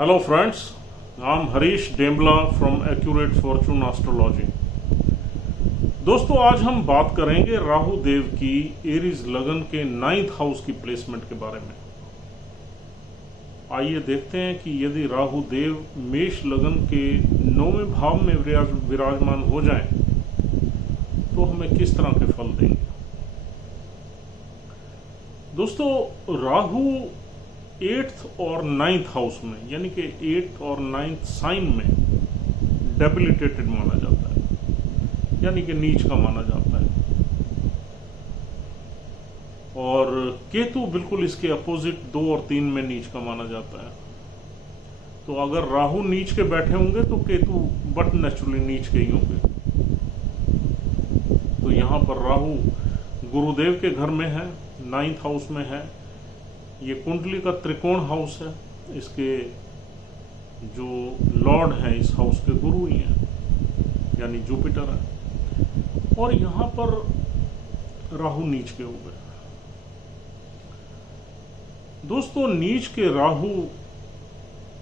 Hello friends, I'm Harish Dembla from Accurate Fortune Astrology। दोस्तों आज हम बात करेंगे राहु देव की एरीज लगन के 9th हाउस की प्लेसमेंट के बारे में। आइए देखते हैं कि यदि राहु देव मेष लगन के 9वें भाव में विराजमान हो जाएं तो हमें किस तरह के फल देंगे। दोस्तों राहु 8th और 9th हाउस में यानी कि 8th और 9th साइन में डेबिलिटेटेड माना जाता है, यानी कि नीच का माना जाता है। और केतु बिल्कुल इसके अपोजिट 2 और 3 में नीच का माना जाता है। तो अगर राहु नीच के बैठे होंगे तो केतु बट नेचुरली नीच के ही होंगे। तो यहां पर राहु गुरुदेव के घर में है, 9th हाउस में है। ये कुंडली का त्रिकोण हाउस है, इसके जो लॉर्ड हैं इस हाउस के गुरु ही हैं, यानी जुपिटर है। और यहां पर राहु नीच के हो गए। दोस्तों नीच के राहु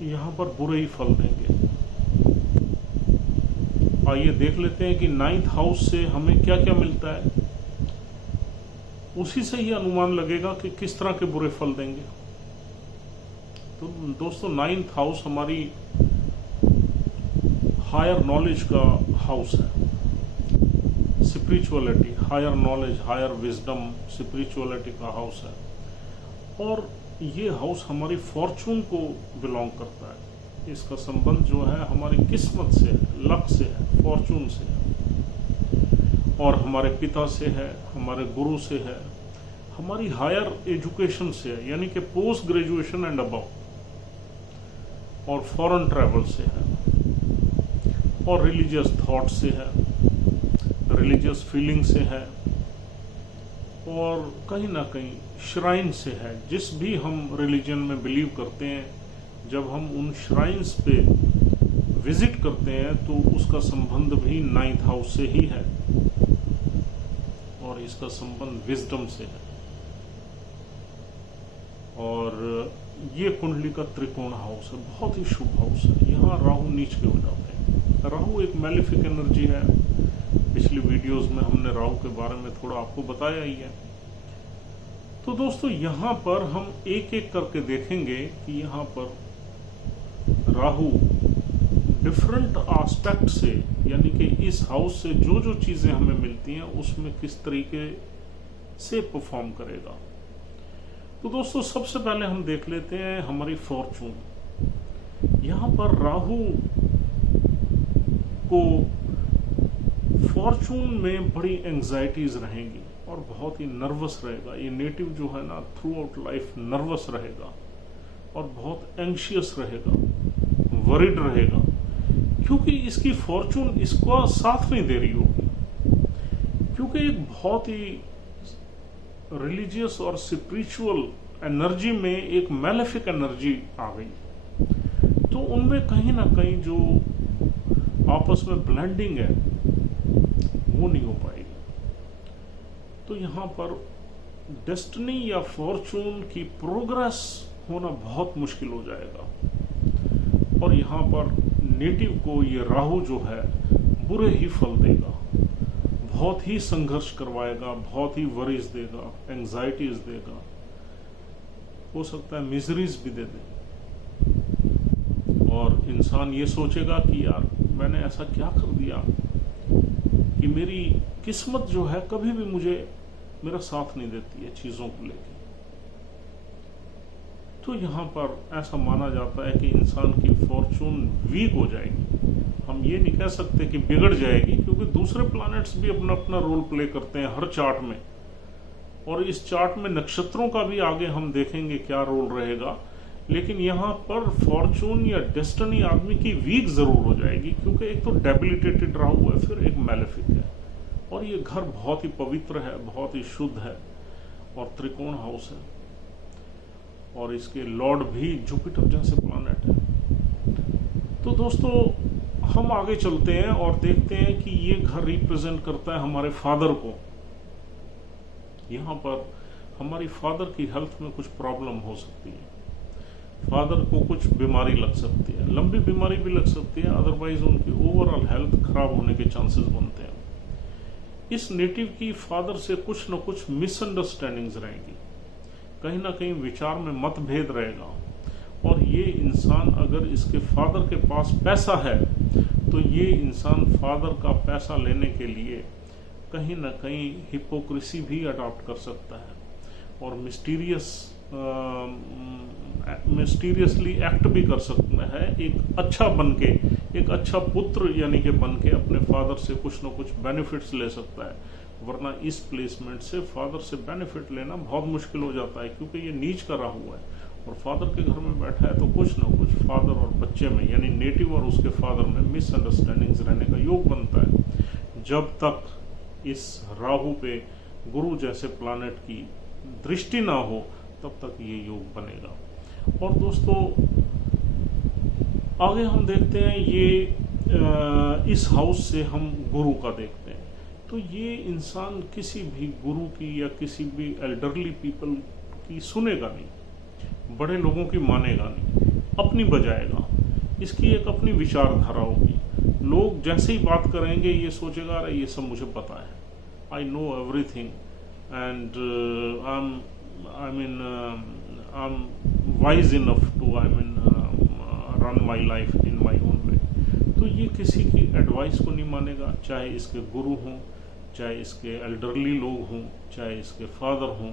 यहां पर बुरे ही फल देंगे। आइए देख लेते हैं कि 9th हाउस से हमें क्या क्या मिलता है, उसी से ही अनुमान लगेगा कि किस तरह के बुरे फल देंगे। तो दोस्तों 9th हाउस हमारी हायर नॉलेज का हाउस है, spirituality, higher knowledge, higher wisdom, spirituality का हाउस है। और ये हाउस हमारी फॉर्चून को बिलोंग करता है। इसका संबंध जो है हमारी किस्मत से है, लक से है, फॉर्चून से है, और हमारे पिता से है, हमारे गुरु से है, हमारी हायर एजुकेशन से है, यानी कि पोस्ट ग्रेजुएशन एंड अबव, और फॉरेन ट्रैवल से है, और रिलीजियस थॉट से है, रिलीजियस फीलिंग से है, और कहीं ना कहीं श्राइन से है। जिस भी हम रिलीजन में बिलीव करते हैं, जब हम उन श्राइन्स पे विजिट करते हैं तो उसका संबंध भी 9th हाउस से ही है, और इसका संबंध विजडम से है। और ये कुंडली का त्रिकोण हाउस है, बहुत ही शुभ हाउस है। यहाँ राहु नीच के हो जाते हैं। राहु एक मैलिफिक एनर्जी है। पिछली वीडियोस में हमने राहु के बारे में थोड़ा आपको बताया ही है। तो दोस्तों यहाँ पर हम एक एक करके देखेंगे कि यहाँ पर राहु डिफरेंट एस्पेक्ट से, यानी कि इस हाउस से जो जो चीजें हमें मिलती हैं उसमें किस तरीके से परफॉर्म करेगा। तो दोस्तों सबसे पहले हम देख लेते हैं हमारी फॉर्चून। यहां पर राहु को फॉर्चून में बड़ी एंजाइटीज रहेंगी और बहुत ही नर्वस रहेगा। ये नेटिव जो है ना, थ्रू आउट लाइफ नर्वस रहेगा और बहुत एंशियस रहेगा, वरिड रहेगा, क्योंकि इसकी फॉर्चून इसको साथ नहीं दे रही होगी। क्योंकि एक बहुत ही रिलीजियस और स्पिरिचुअल एनर्जी में एक मैलेफिक एनर्जी आ गई, तो उनमें कहीं ना कहीं जो आपस में ब्लेंडिंग है वो नहीं हो पाएगी। तो यहाँ पर डेस्टिनी या फॉर्चून की प्रोग्रेस होना बहुत मुश्किल हो जाएगा। और यहाँ पर नेटिव को ये राहु जो है बुरे ही फल देगा, बहुत ही संघर्ष करवाएगा, बहुत ही वरीज देगा, एंजाइटीज देगा, हो सकता है मिजरीज भी दे दे। और इंसान ये सोचेगा कि यार मैंने ऐसा क्या कर दिया कि मेरी किस्मत जो है कभी भी मुझे मेरा साथ नहीं देती है चीजों को लेकर। तो यहाँ पर ऐसा माना जाता है कि इंसान की फॉर्चून वीक हो जाएगी। हम ये नहीं कह सकते कि बिगड़ जाएगी, क्योंकि दूसरे प्लैनेट्स भी अपना अपना रोल प्ले करते हैं हर चार्ट में, और इस चार्ट में नक्षत्रों का भी आगे हम देखेंगे क्या रोल रहेगा। लेकिन यहाँ पर फॉर्चून या डेस्टिनी आदमी की वीक जरूर हो जाएगी, क्योंकि एक तो डेबिलिटेटेड राहु है, फिर एक मैलेफिक है, और ये घर बहुत ही पवित्र है, बहुत ही शुद्ध है, और त्रिकोण हाउस है, और इसके लॉर्ड भी जुपिटर जैसे प्लैनेट है। तो दोस्तों हम आगे चलते हैं और देखते हैं कि ये घर रिप्रेजेंट करता है हमारे फादर को। यहाँ पर हमारी फादर की हेल्थ में कुछ प्रॉब्लम हो सकती है। फादर को कुछ बीमारी लग सकती है, लंबी बीमारी भी लग सकती है, अदरवाइज उनकी ओवरऑल हेल्थ खराब होने के चांसेस बनते हैं। इस नेटिव की फादर से कुछ न कुछ मिसअंडरस्टैंडिंग्स रहेंगी, कहीं ना कहीं विचार में मतभेद रहेगा, और ये इंसान अगर इसके फादर के पास पैसा है तो ये इंसान फादर का पैसा लेने के लिए कहीं ना कहीं हिपोक्रेसी भी अडॉप्ट कर सकता है और मिस्टीरियसली एक्ट भी कर सकता है, एक अच्छा बन के, एक अच्छा पुत्र यानी कि बन के अपने फादर से कुछ न कुछ बेनिफिट्स ले सकता है। वरना इस प्लेसमेंट से फादर से बेनिफिट लेना बहुत मुश्किल हो जाता है, क्योंकि ये नीच का राहु है और फादर के घर में बैठा है, तो कुछ ना कुछ फादर और बच्चे में यानी नेटिव और उसके फादर में मिसअंडरस्टैंडिंग्स रहने का योग बनता है। जब तक इस राहु पे गुरु जैसे प्लैनेट की दृष्टि ना हो तब तक ये योग बनेगा। और दोस्तों आगे हम देखते हैं ये इस हाउस से हम गुरु का देखते हैं, तो ये इंसान किसी भी गुरु की या किसी भी एल्डरली पीपल की सुनेगा नहीं, बड़े लोगों की मानेगा नहीं, अपनी बजाएगा, इसकी एक अपनी विचारधारा होगी। लोग जैसे ही बात करेंगे ये सोचेगा अरे ये सब मुझे पता है, I know everything and I'm wise enough to run my life in my own way। तो ये किसी की एडवाइस को नहीं मानेगा, चाहे इसके गुरु हों, चाहे इसके एल्डरली लोग हों, चाहे इसके फादर हों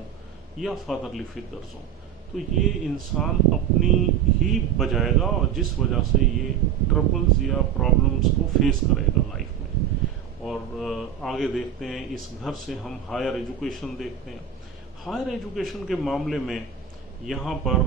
या फादरली फिगर्स हों। तो ये इंसान अपनी ही बजाएगा और जिस वजह से ये ट्रबल्स या प्रॉब्लम्स को फेस करेगा लाइफ में। और आगे देखते हैं इस घर से हम हायर एजुकेशन देखते हैं। हायर एजुकेशन के मामले में यहाँ पर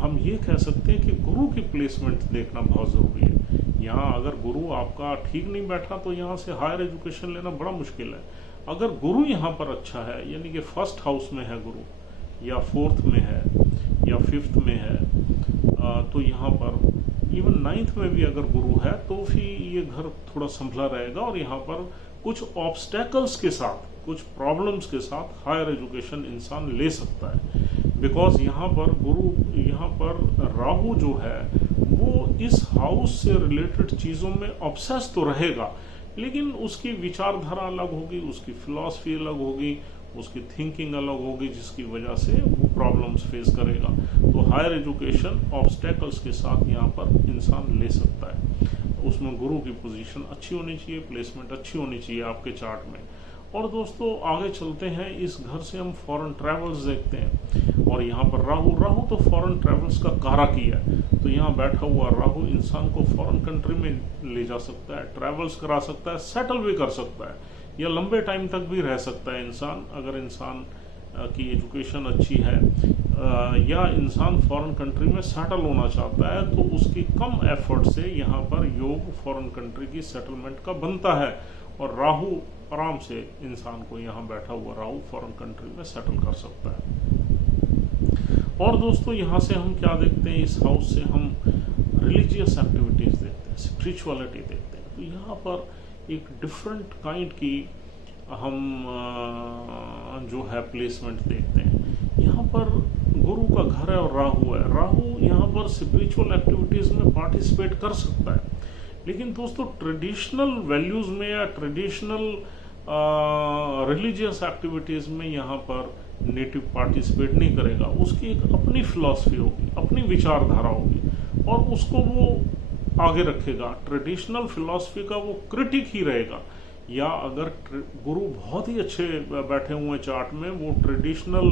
हम ये कह सकते हैं कि गुरु की प्लेसमेंट देखना बहुत ज़रूरी है। यहाँ अगर गुरु आपका ठीक नहीं बैठा तो यहाँ से हायर एजुकेशन लेना बड़ा मुश्किल है। अगर गुरु यहाँ पर अच्छा है, यानी कि फर्स्ट हाउस में है गुरु, या फोर्थ में है या फिफ्थ में है, तो यहाँ पर इवन नाइन्थ में भी अगर गुरु है तो फिर ये घर थोड़ा संभला रहेगा और यहाँ पर कुछ ऑब्स्टेकल्स के साथ, कुछ प्रॉब्लम्स के साथ हायर एजुकेशन इंसान ले सकता है। बिकॉज यहाँ पर गुरु, यहाँ पर राहु जो है वो इस हाउस से रिलेटेड चीज़ों में ऑब्सेस तो रहेगा, लेकिन उसकी विचारधारा अलग होगी, उसकी फिलॉसफी अलग होगी, उसकी थिंकिंग अलग होगी, जिसकी वजह से वो प्रॉब्लम्स फेस करेगा। तो हायर एजुकेशन ऑब्स्टेकल्स के साथ यहाँ पर इंसान ले सकता है। उसमें गुरु की पोजीशन अच्छी होनी चाहिए, प्लेसमेंट अच्छी होनी चाहिए आपके चार्ट में। और दोस्तों आगे चलते हैं, इस घर से हम फॉरेन ट्रैवल्स देखते हैं और यहाँ पर राहु तो फॉरेन ट्रैवल्स का कारक ही है। तो यहाँ बैठा हुआ राहु इंसान को फॉरेन कंट्री में ले जा सकता है, ट्रैवल्स करा सकता है, सेटल भी कर सकता है, या लंबे टाइम तक भी रह सकता है इंसान। अगर इंसान की एजुकेशन अच्छी है या इंसान फॉरेन कंट्री में सेटल होना चाहता है तो उसकी कम एफर्ट से यहाँ पर योग फॉरेन कंट्री की सेटलमेंट का बनता है और राहु आराम से इंसान को, यहाँ बैठा हुआ राहु फॉरेन कंट्री में सेटल कर सकता है। और दोस्तों यहाँ से हम क्या देखते हैं, इस हाउस से हम रिलीजियस एक्टिविटीज देखते हैं, स्पिरिचुअलिटी देखते हैं। तो यहाँ पर एक डिफरेंट काइंड की हम जो है प्लेसमेंट देखते हैं। यहाँ पर गुरु का घर है और राहु है। राहु यहाँ पर स्पिरिचुअल एक्टिविटीज में पार्टिसिपेट कर सकता है, लेकिन दोस्तों ट्रेडिशनल वैल्यूज में या ट्रेडिशनल रिलीजियस एक्टिविटीज में यहाँ पर नेटिव पार्टिसिपेट नहीं करेगा। उसकी एक अपनी फिलॉसफी होगी, अपनी विचारधारा होगी और उसको वो आगे रखेगा। ट्रेडिशनल फिलॉसफी का वो क्रिटिक ही रहेगा। या अगर गुरु बहुत ही अच्छे बैठे हुए चार्ट में, वो ट्रेडिशनल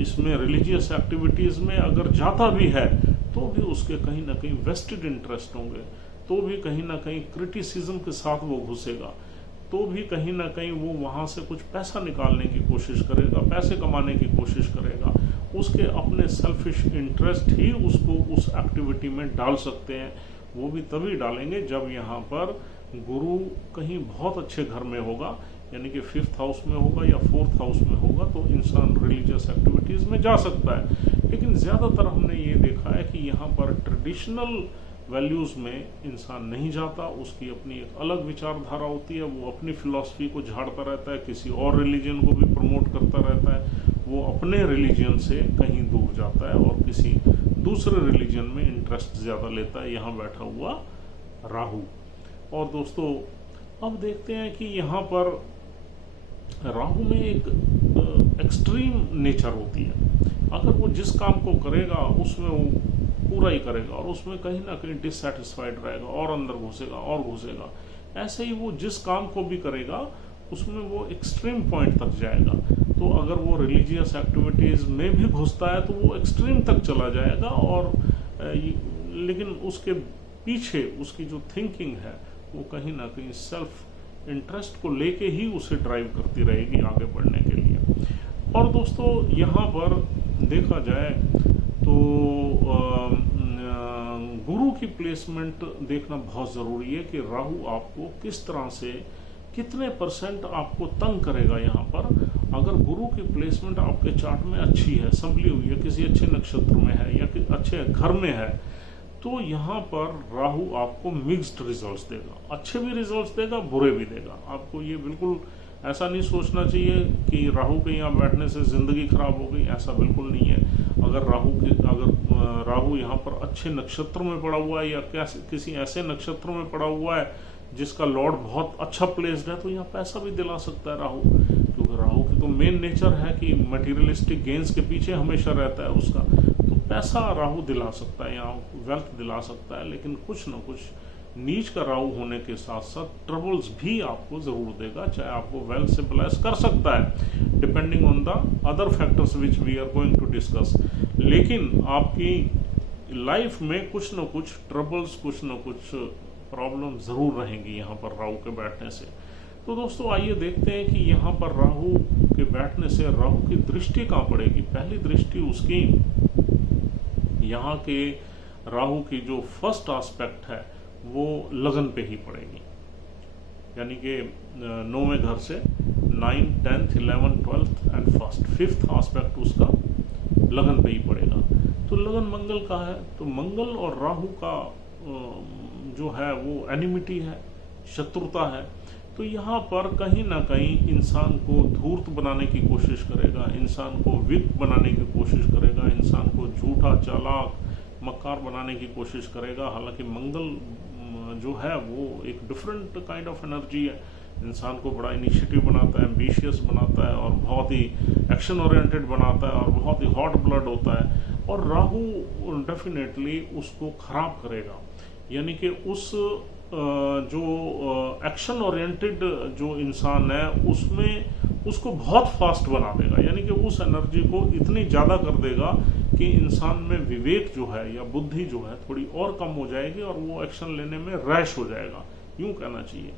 इसमें रिलीजियस एक्टिविटीज में अगर जाता भी है तो भी उसके कहीं ना कहीं वेस्टेड इंटरेस्ट होंगे, तो भी कहीं ना कहीं क्रिटिसिज्म के साथ वो घुसेगा, तो भी कहीं ना कहीं वो वहाँ से कुछ पैसा निकालने की कोशिश करेगा, पैसे कमाने की कोशिश करेगा। उसके अपने सेल्फिश इंटरेस्ट ही उसको उस एक्टिविटी में डाल सकते हैं। वो भी तभी डालेंगे जब यहाँ पर गुरु कहीं बहुत अच्छे घर में होगा, यानी कि फिफ्थ हाउस में होगा या फोर्थ हाउस में होगा, तो इंसान रिलीजियस एक्टिविटीज में जा सकता है। लेकिन ज़्यादातर हमने ये देखा है कि यहाँ पर ट्रेडिशनल वैल्यूज़ में इंसान नहीं जाता, उसकी अपनी एक अलग विचारधारा होती है, वो अपनी फिलॉसफी को झाड़ता रहता है, किसी और रिलीजन को भी प्रमोट करता रहता है, वो अपने रिलीजन से कहीं दूर जाता है और किसी दूसरे रिलीजन में इंटरेस्ट ज़्यादा लेता है, यहाँ बैठा हुआ राहु। और दोस्तों अब देखते हैं कि यहाँ पर राहु में एक एक्सट्रीम नेचर होती है। अगर वो जिस काम को करेगा उसमें वो पूरा ही करेगा और उसमें कहीं ना कहीं डिससेटिस्फाइड रहेगा और अंदर घुसेगा और घुसेगा। ऐसे ही वो जिस काम को भी करेगा उसमें वो एक्सट्रीम पॉइंट तक जाएगा। तो अगर वो रिलीजियस एक्टिविटीज़ में भी घुसता है तो वो एक्सट्रीम तक चला जाएगा। और लेकिन उसके पीछे उसकी जो थिंकिंग है वो कहीं ना कहीं सेल्फ इंटरेस्ट को लेके ही उसे ड्राइव करती रहेगी आगे बढ़ने के लिए। और दोस्तों यहाँ पर देखा जाए तो गुरु की प्लेसमेंट देखना बहुत ज़रूरी है कि राहु आपको किस तरह से कितने % आपको तंग करेगा। यहाँ पर अगर गुरु की प्लेसमेंट आपके चार्ट में अच्छी है, संभली हुई है, किसी अच्छे नक्षत्र में है या अच्छे घर में है, तो यहाँ पर राहु आपको मिक्स्ड रिजल्ट्स देगा। अच्छे भी रिजल्ट्स देगा, बुरे भी देगा। आपको ये बिल्कुल ऐसा नहीं सोचना चाहिए कि राहु के यहाँ बैठने से ज़िंदगी खराब हो गई, ऐसा बिल्कुल नहीं है। अगर राहु यहाँ पर अच्छे नक्षत्र में पड़ा हुआ है या किसी ऐसे नक्षत्र में पड़ा हुआ है जिसका लॉर्ड बहुत अच्छा प्लेस्ड है, तो यहाँ पैसा भी दिला सकता है राहु। क्योंकि राहु की तो मेन नेचर है कि मटेरियलिस्टिक गेन्स के पीछे हमेशा रहता है उसका, तो पैसा राहु दिला सकता है, यहाँ वेल्थ दिला सकता है। लेकिन कुछ न कुछ नीच का राहु होने के साथ साथ ट्रबल्स भी आपको जरूर देगा, चाहे आपको वेल्थ से ब्लेस कर सकता है depending on the other factors which we are going to discuss. लेकिन आपकी लाइफ में कुछ न कुछ ट्रबल्स, कुछ न कुछ प्रॉब्लम जरूर रहेंगी यहाँ पर राहु के बैठने से। तो दोस्तों आइए देखते हैं कि यहाँ पर राहु के बैठने से राहु की दृष्टि कहाँ पड़ेगी। पहली दृष्टि उसकी यहाँ के राहु की जो फर्स्ट एस्पेक्ट है वो लगन पे ही पड़ेगी, यानी कि 9वें घर से 9, 10th, 11th, 12th and first 5th aspect उसका लगन पे ही पड़ेगा। तो लगन मंगल का है, तो मंगल और राहु का जो है वो एनिमिटी है, शत्रुता है। तो यहाँ पर कहीं ना कहीं इंसान को धूर्त बनाने की कोशिश करेगा, इंसान को वीक बनाने की कोशिश करेगा, इंसान को झूठा, चालाक, मक्कार बनाने की कोशिश करेगा। हालांकि मंगल जो है वो एक डिफरेंट काइंड ऑफ एनर्जी है, इंसान को बड़ा इनिशिएटिव बनाता है, एम्बिशियस बनाता है और बहुत ही एक्शन ओरिएंटेड बनाता है और बहुत ही हॉट ब्लड होता है। और राहु डेफिनेटली उसको खराब करेगा, यानी कि उस जो एक्शन ओरिएंटेड जो इंसान है उसमें उसको बहुत फास्ट बना देगा, यानी कि उस एनर्जी को इतनी ज़्यादा कर देगा कि इंसान में विवेक जो है या बुद्धि जो है थोड़ी और कम हो जाएगी और वो एक्शन लेने में रैश हो जाएगा, यूं कहना चाहिए।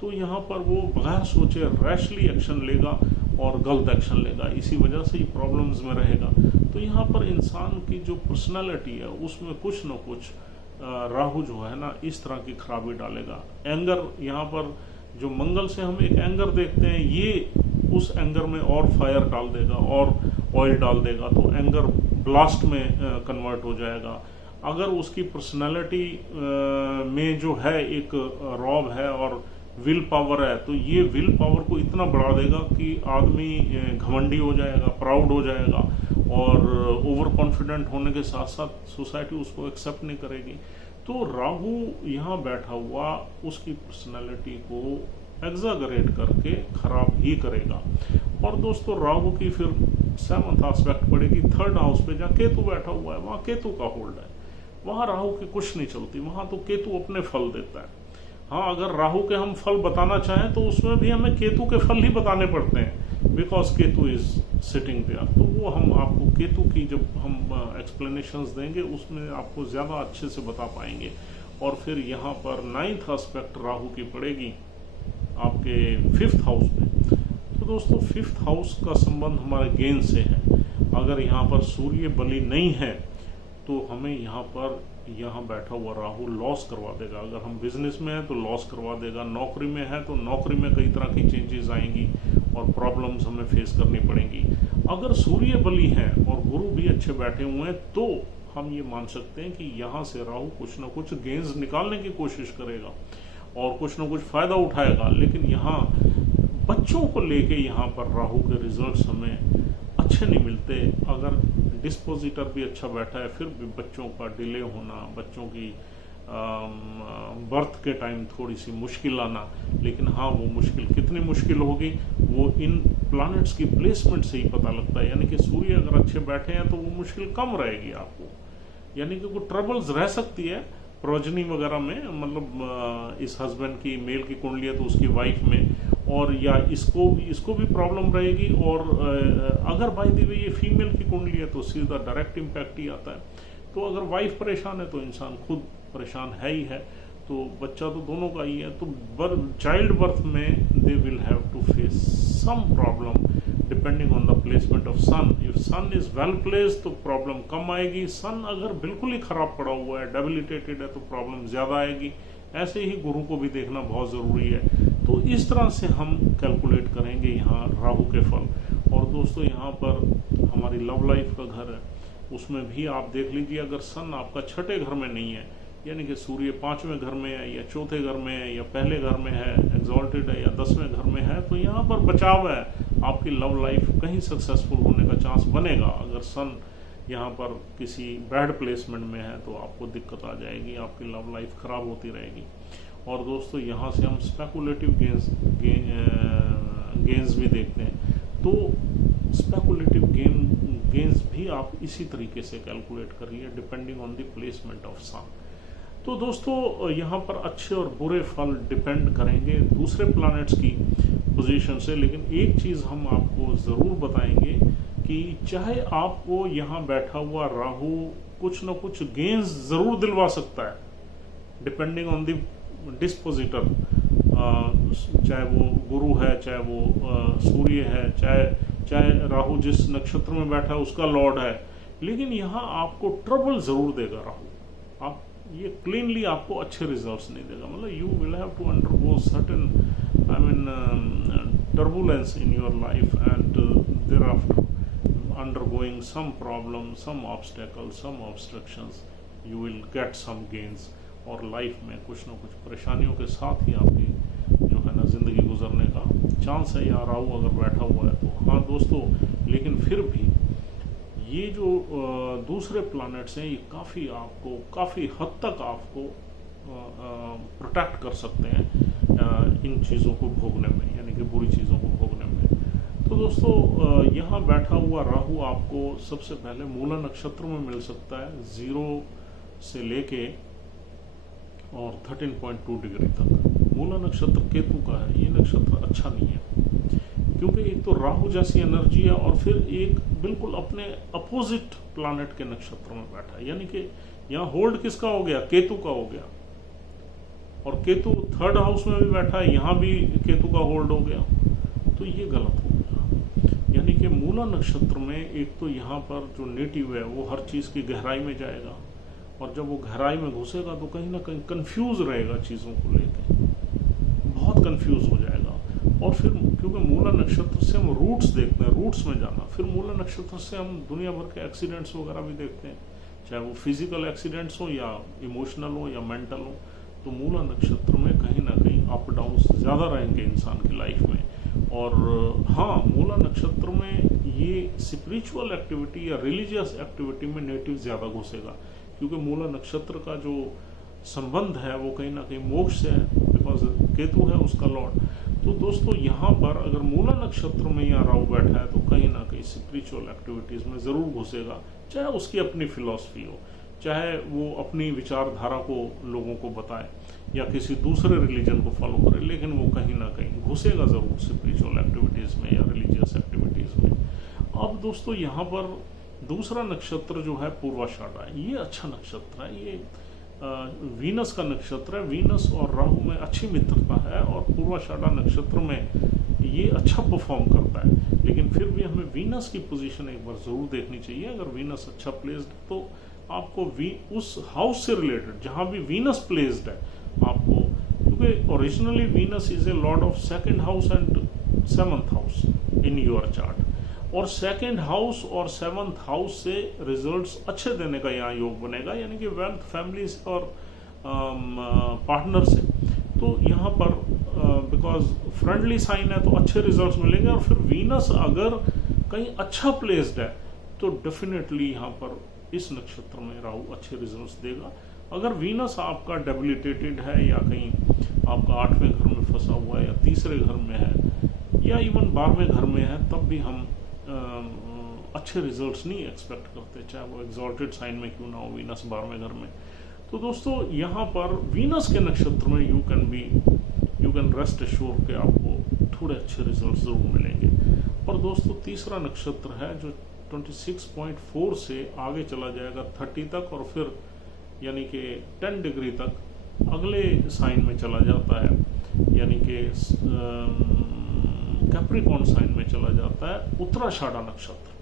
तो यहाँ पर वो बगैर सोचे रैशली एक्शन लेगा और गलत एक्शन लेगा, इसी वजह से ही प्रॉब्लम्स में रहेगा। तो यहाँ पर इंसान की जो पर्सनालिटी है उसमें कुछ न कुछ राहु जो है ना इस तरह की खराबी डालेगा। एंगर, यहाँ पर जो मंगल से हम एक एंगर देखते हैं, ये उस एंगर में और फायर डाल देगा और ऑयल डाल देगा, तो एंगर ब्लास्ट में कन्वर्ट हो जाएगा। अगर उसकी पर्सनालिटी में जो है एक रॉब है और विल पावर है, तो ये विल पावर को इतना बढ़ा देगा कि आदमी घमंडी हो जाएगा, प्राउड हो जाएगा और ओवर कॉन्फिडेंट होने के साथ साथ सोसाइटी उसको एक्सेप्ट नहीं करेगी। तो राहु यहाँ बैठा हुआ उसकी पर्सनालिटी को एग्जागरेट करके खराब ही करेगा। और दोस्तों राहु की फिर 7th एस्पेक्ट पड़ेगी 3rd हाउस पे, जहाँ केतु बैठा हुआ है, वहाँ केतु का होल्ड है, वहाँ राहु की कुछ नहीं चलती, वहाँ तो केतु अपने फल देता है। हाँ, अगर राहु के हम फल बताना चाहें तो उसमें भी हमें केतु के फल ही बताने पड़ते हैं, because Ketu is sitting there. तो वो हम आपको केतु की जब हम एक्सप्लेनेशंस देंगे उसमें आपको ज़्यादा अच्छे से बता पाएंगे। और फिर यहाँ पर 9th एस्पेक्ट राहु की पड़ेगी आपके 5th हाउस में। तो दोस्तों 5th हाउस का संबंध हमारे गेन से है। अगर यहाँ पर सूर्य बलि नहीं है तो हमें यहाँ बैठा हुआ राहु लॉस करवा देगा। अगर हम बिजनेस में हैं तो लॉस करवा देगा, नौकरी में है तो नौकरी में कई तरह की चेंजेस आएंगी और प्रॉब्लम्स हमें फेस करनी पड़ेंगी। अगर सूर्य बलि हैं और गुरु भी अच्छे बैठे हुए हैं तो हम ये मान सकते हैं कि यहाँ से राहु कुछ ना कुछ गेन्स निकालने की कोशिश करेगा और कुछ ना कुछ फायदा उठाएगा। लेकिन यहाँ बच्चों को लेके यहाँ पर राहु के रिजल्ट्स हमें अच्छे नहीं मिलते। अगर डिस्पोजिटर भी अच्छा बैठा है फिर भी बच्चों का डिले होना, बच्चों की बर्थ के टाइम थोड़ी सी मुश्किल आना, लेकिन हाँ वो मुश्किल कितनी मुश्किल होगी वो इन प्लैनेट्स की प्लेसमेंट से ही पता लगता है। यानी कि सूर्य अगर अच्छे बैठे हैं तो वो मुश्किल कम रहेगी आपको, यानी कि कोई ट्रबल्स रह सकती है प्रोजनी वगैरह में, मतलब इस हस्बैंड की मेल की कुंडली है तो उसकी वाइफ में, और या इसको भी प्रॉब्लम रहेगी। और अगर बाय द वे ये फीमेल की कुंडली है तो सीधा डायरेक्ट इम्पैक्ट ही आता है। तो अगर वाइफ परेशान है तो इंसान खुद परेशान है ही है, तो बच्चा तो दोनों का ही है। तो चाइल्ड बर्थ में they will have to face some problem depending on the placement of sun. If sun is well placed तो प्रॉब्लम कम आएगी, सन अगर बिल्कुल ही खराब पड़ा हुआ है, डेबिलिटेटेड है, तो प्रॉब्लम ज़्यादा आएगी। ऐसे ही गुरु को भी देखना बहुत ज़रूरी है। तो इस तरह से हम कैलकुलेट करेंगे यहाँ राहु के फल। और दोस्तों यहाँ पर हमारी लव लाइफ का घर है, उसमें भी आप देख लीजिए, अगर सन आपका छठे घर में नहीं है, यानी कि सूर्य पांचवें घर में है या चौथे घर में है या पहले घर में है, एग्जॉल्टेड है, या 10वें घर में है, तो यहाँ पर बचाव है। आपकी लव लाइफ कहीं सक्सेसफुल होने का चांस बनेगा। अगर सन यहाँ पर किसी बैड प्लेसमेंट में है तो आपको दिक्कत आ जाएगी, आपकी लव लाइफ खराब होती रहेगी। और दोस्तों यहाँ से हम स्पेकुलेटिव गेन्स भी देखते हैं। तो स्पेकुलेटिव गेन्स भी आप इसी तरीके से कैलकुलेट करिए depending on the placement of sun. तो दोस्तों यहाँ पर अच्छे और बुरे फल डिपेंड करेंगे दूसरे प्लैनेट्स की पोजीशन से, लेकिन एक चीज़ हम आपको ज़रूर बताएंगे कि चाहे आपको यहाँ बैठा हुआ राहु कुछ न कुछ गेन्स ज़रूर दिलवा सकता है डिपेंडिंग ऑन द डिस्पोजिटर, चाहे वो गुरु है, चाहे वो सूर्य है, चाहे राहु जिस नक्षत्र में बैठा है उसका लॉर्ड है, लेकिन यहाँ आपको ट्रबल ज़रूर देगा राहु। आप ये क्लीनली आपको अच्छे रिजल्ट्स नहीं देगा, मतलब you will have to undergo certain turbulence in your life and thereafter undergoing some problem, some obstacle, some obstructions, you will get some gains। और लाइफ में कुछ ना कुछ परेशानियों के साथ ही आपकी जो है ना ज़िंदगी गुजरने का चांस है, या राहु अगर बैठा हुआ है तो। हाँ दोस्तों, लेकिन फिर भी ये जो दूसरे प्लैनेट्स हैं ये काफ़ी हद तक आपको प्रोटेक्ट कर सकते हैं इन चीज़ों को भोगने में, यानी कि बुरी चीज़ों को भोगने में। तो दोस्तों यहाँ बैठा हुआ राहु आपको सबसे पहले मूला नक्षत्र में मिल सकता है, 0 से लेके और 13.2 डिग्री तक। मूला नक्षत्र केतु का है, ये नक्षत्र अच्छा नहीं है, क्योंकि एक तो राहु जैसी एनर्जी है और फिर एक बिल्कुल अपने अपोजिट प्लैनेट के नक्षत्र में बैठा है, यानी कि यहाँ होल्ड किसका हो गया, केतु का हो गया। और केतु 3rd हाउस में भी बैठा है, यहाँ भी केतु का होल्ड हो गया, तो ये गलत हो गया। यानी कि मूला नक्षत्र में एक तो यहाँ पर जो नेटिव है वो हर चीज़ की गहराई में जाएगा, और जब वो गहराई में घुसेगा तो कहीं ना कहीं कंफ्यूज रहेगा चीज़ों को लेकर, बहुत कंफ्यूज हो जाएगा। और फिर क्योंकि मूला नक्षत्र से हम रूट्स देखते हैं, रूट्स में जाना, फिर मूला नक्षत्र से हम दुनिया भर के एक्सीडेंट्स वगैरह भी देखते हैं, चाहे वो फिजिकल एक्सीडेंट्स हो या इमोशनल हो या मेंटल हो। तो मूला नक्षत्र में कहीं ना कहीं अप डाउन ज़्यादा रहेंगे इंसान की लाइफ में। और हाँ, मूला नक्षत्र में ये स्पिरिचुअल एक्टिविटी या रिलीजियस एक्टिविटी में नेटिव ज़्यादा घुसेगा, क्योंकि मूला नक्षत्र का जो संबंध है वो कहीं ना कहीं मोक्ष से है, बिकॉज केतु है उसका लॉर्ड। तो दोस्तों यहाँ पर अगर मूला नक्षत्र में यहाँ राहु बैठा है तो कहीं ना कहीं स्पिरिचुअल एक्टिविटीज़ में ज़रूर घुसेगा, चाहे उसकी अपनी फिलॉसफी हो, चाहे वो अपनी विचारधारा को लोगों को बताए या किसी दूसरे रिलीजन को फॉलो करे, लेकिन वो कहीं ना कहीं घुसेगा ज़रूर स्पिरिचुअल एक्टिविटीज़ में या रिलीजियस एक्टिविटीज़ में। अब दोस्तों यहाँ पर दूसरा नक्षत्र जो है पूर्वाषाढ़ा, ये अच्छा नक्षत्र है, ये वीनस का नक्षत्र है। वीनस और राहु में अच्छी मित्रता है और पूर्वाषाढ़ा नक्षत्र में ये अच्छा परफॉर्म करता है, लेकिन फिर भी हमें वीनस की पोजीशन एक बार ज़रूर देखनी चाहिए। अगर वीनस अच्छा प्लेस्ड तो आपको उस हाउस से रिलेटेड जहाँ भी वीनस प्लेस्ड है आपको, क्योंकि originally Venus is a Lord of 2nd house and 7th house in your chart, और 2nd हाउस और 7th हाउस से रिजल्ट्स अच्छे देने का यहाँ योग बनेगा, यानी कि वेल्थ, फैमिलीज और पार्टनर से। तो यहाँ पर बिकॉज फ्रेंडली साइन है तो अच्छे रिजल्ट्स मिलेंगे। और फिर वीनस अगर कहीं अच्छा प्लेस्ड है तो डेफिनेटली यहाँ पर इस नक्षत्र में राहु अच्छे रिजल्ट्स देगा। अगर वीनस आपका डेबिलिटेटेड है या कहीं आपका 8वें घर में फंसा हुआ है या तीसरे घर में है या इवन 12वें घर में है, तब भी हम अच्छे रिजल्ट्स नहीं एक्सपेक्ट करते, चाहे वो एग्जॉल्टेड साइन में क्यों ना हो, वीनस 12वें घर में। तो दोस्तों यहाँ पर वीनस के नक्षत्र में यू कैन रेस्ट एश्योर कि आपको थोड़े अच्छे रिजल्ट्स जरूर मिलेंगे। और दोस्तों तीसरा नक्षत्र है जो 26.4 से आगे चला जाएगा 30 तक, और फिर यानी कि 10 डिग्री तक अगले साइन में चला जाता है, यानी कि कैप्रिकॉर्न साइन में चला जाता है उत्तराषाढ़ा नक्षत्र।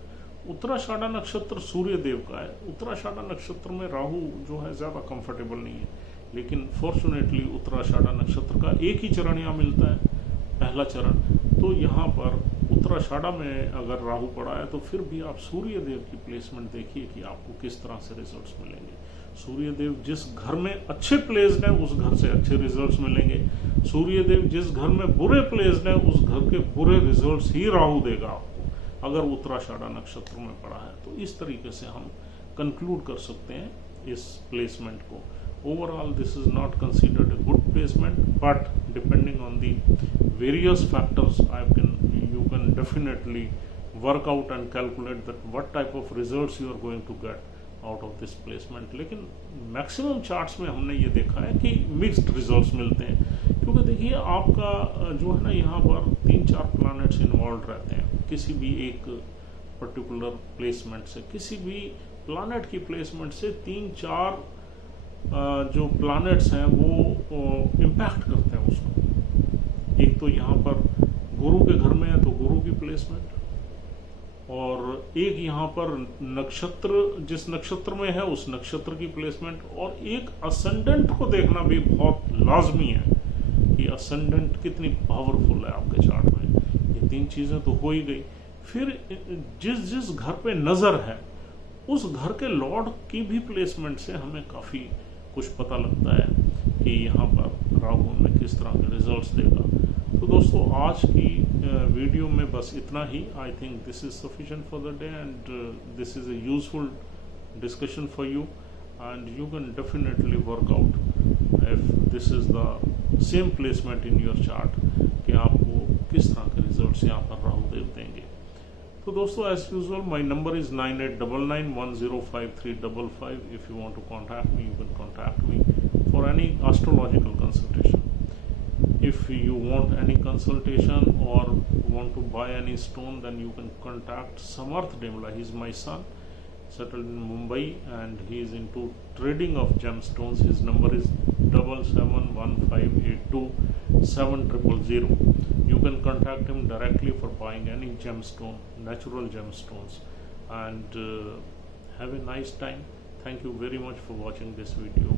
उत्तराषाढ़ा नक्षत्र सूर्य देव का है। उत्तराषाढ़ा नक्षत्र में राहु जो है ज़्यादा कंफर्टेबल नहीं है, लेकिन फॉर्चुनेटली उत्तराषाढ़ा नक्षत्र का एक ही चरण यहाँ मिलता है, पहला चरण। तो यहाँ पर उत्तराषाढ़ा में अगर राहु पड़ा है तो फिर भी आप सूर्य देव की प्लेसमेंट देखिए कि आपको किस तरह से रिजल्ट्स मिलेंगे। सूर्य देव जिस घर में अच्छे प्लेस्ड है उस घर से अच्छे रिजल्ट्स मिलेंगे। सूर्य देव जिस घर में बुरे प्लेस्ड है उस घर के बुरे रिजल्ट्स ही राहु देगा आपको, अगर उत्तराषाढ़ा नक्षत्र में पड़ा है। तो इस तरीके से हम कंक्लूड कर सकते हैं इस प्लेसमेंट को। Overall, this is not considered a good placement, but depending on the various factors, you can definitely work out and calculate that what type of results you are going to get out of this placement. लेकिन maximum charts में हमने ये देखा है कि mixed results मिलते हैं, क्योंकि देखिए आपका जो है ना यहाँ पर 3-4 प्लैनेट्स इन्वॉल्व रहते हैं किसी भी एक पर्टिकुलर प्लेसमेंट से। किसी भी प्लैनेट की प्लेसमेंट से 3-4 जो प्लैनेट्स हैं वो इम्पैक्ट करते हैं उसको। एक तो यहाँ पर गुरु के घर में है तो गुरु की प्लेसमेंट, और एक यहाँ पर नक्षत्र जिस नक्षत्र में है उस नक्षत्र की प्लेसमेंट, और एक असेंडेंट को देखना भी बहुत लाजमी है कि असेंडेंट कितनी पावरफुल है आपके चार्ट में। ये 3 चीज़ें तो हो ही गई। फिर जिस घर पे नज़र है उस घर के लॉर्ड की भी प्लेसमेंट से हमें काफ़ी कुछ पता लगता है कि यहाँ पर राहु हमें किस तरह के रिजल्ट्स देगा। तो दोस्तों आज की वीडियो में बस इतना ही। I think this is sufficient for the day and this is a useful discussion for you, and you can definitely work out if this is the same placement in your chart कि आपको किस तरह के results यहाँ पर राहु देव देंगे। तो दोस्तों as usual my number is 9899105355। If you want to contact me you can contact me for any astrological consultation. If you want any consultation or want to buy any stone, then you can contact Samarth Demla. He is my son, settled in Mumbai, and he is into trading of gemstones. His number is 7715827000. You can contact him directly for buying any gemstone, natural gemstones, and have a nice time. Thank you very much for watching this video.